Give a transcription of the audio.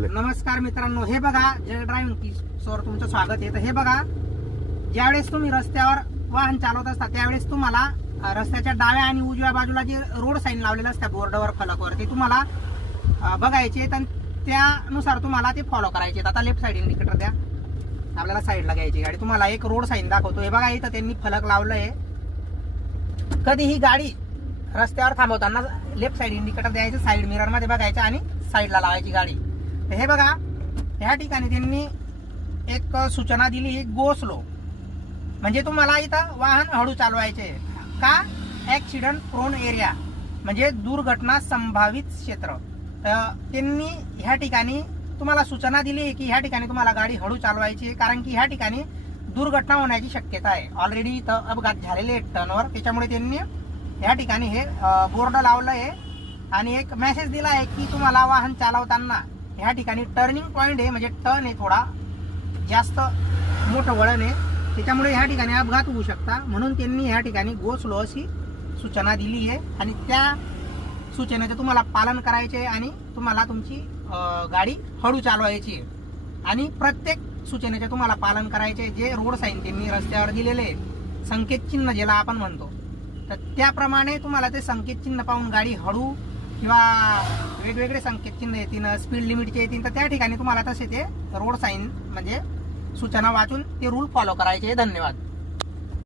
आपले. नमस्कार मित्रांनो, हे बघा जय ड्रायव्हिंग टिप्सवर तुमचं स्वागत आहे. तर हे बघा, ज्यावेळेस तुम्ही रस्त्यावर वाहन चालवत असता त्यावेळेस तुम्हाला रस्त्याच्या डाव्या आणि उजव्या बाजूला जे रोड साईन लावलेलं असतं बोर्डवर फलकवर ते तुम्हाला बघायचे, तर त्यानुसार तुम्हाला ते फॉलो करायचे. आता लेफ्ट साईड इंडिकेटर द्या, आपल्याला साईडला घ्यायची गाडी. तुम्हाला एक रोड साईन दाखवतो. हे बघा, इथं त्यांनी फलक लावलंय. कधीही गाडी रस्त्यावर थांबवताना लेफ्ट साईड इंडिकेटर द्यायचं, साईड मिरर मध्ये बघायचं आणि साईडला लावायची गाडी. तर हे बघा, ह्या ठिकाणी त्यांनी एक सूचना दिली, गो स्लो. म्हणजे तुम्हाला इथं वाहन हळू चालवायचे का, ऍक्सिडेंट प्रोन एरिया म्हणजे दुर्घटना संभावित क्षेत्र. तर त्यांनी ह्या ठिकाणी तुम्हाला सूचना दिली की ह्या ठिकाणी तुम्हाला गाडी हळू चालवायची आहे, कारण की ह्या ठिकाणी दुर्घटना होण्याची शक्यता आहे. ऑलरेडी इथं अपघात झालेले आहेत टर्नवर, त्याच्यामुळे त्यांनी ह्या ठिकाणी हे बोर्ड लावलं आहे आणि एक मेसेज दिला आहे की तुम्हाला वाहन चालवताना ह्या ठिकाणी टर्निंग पॉईंट आहे, म्हणजे टर्न आहे, थोडा जास्त मोठं वळण आहे, त्याच्यामुळे ह्या ठिकाणी अपघात होऊ शकता. म्हणून त्यांनी ह्या ठिकाणी गो स्लो अशी सूचना दिली आहे आणि त्या सूचनेचं तुम्हाला पालन करायचे आहे आणि तुम्हाला तुमची गाडी हळू चालवायची आहे. आणि प्रत्येक सूचनेचे तुम्हाला पालन करायचे. जे रोड साईन त्यांनी रस्त्यावर दिलेले आहे, संकेत चिन्ह ज्याला आपण म्हणतो, तर त्याप्रमाणे तुम्हाला ते संकेत चिन्ह पाहून गाडी हळू किंवा वेगवेगळे संकेत चिन्ह येतील, स्पीड लिमिटचे येतील, तर त्या ठिकाणी तुम्हाला तसे ते रोड साईन म्हणजे सूचना वाचून ते रूल फॉलो करायचे. धन्यवाद.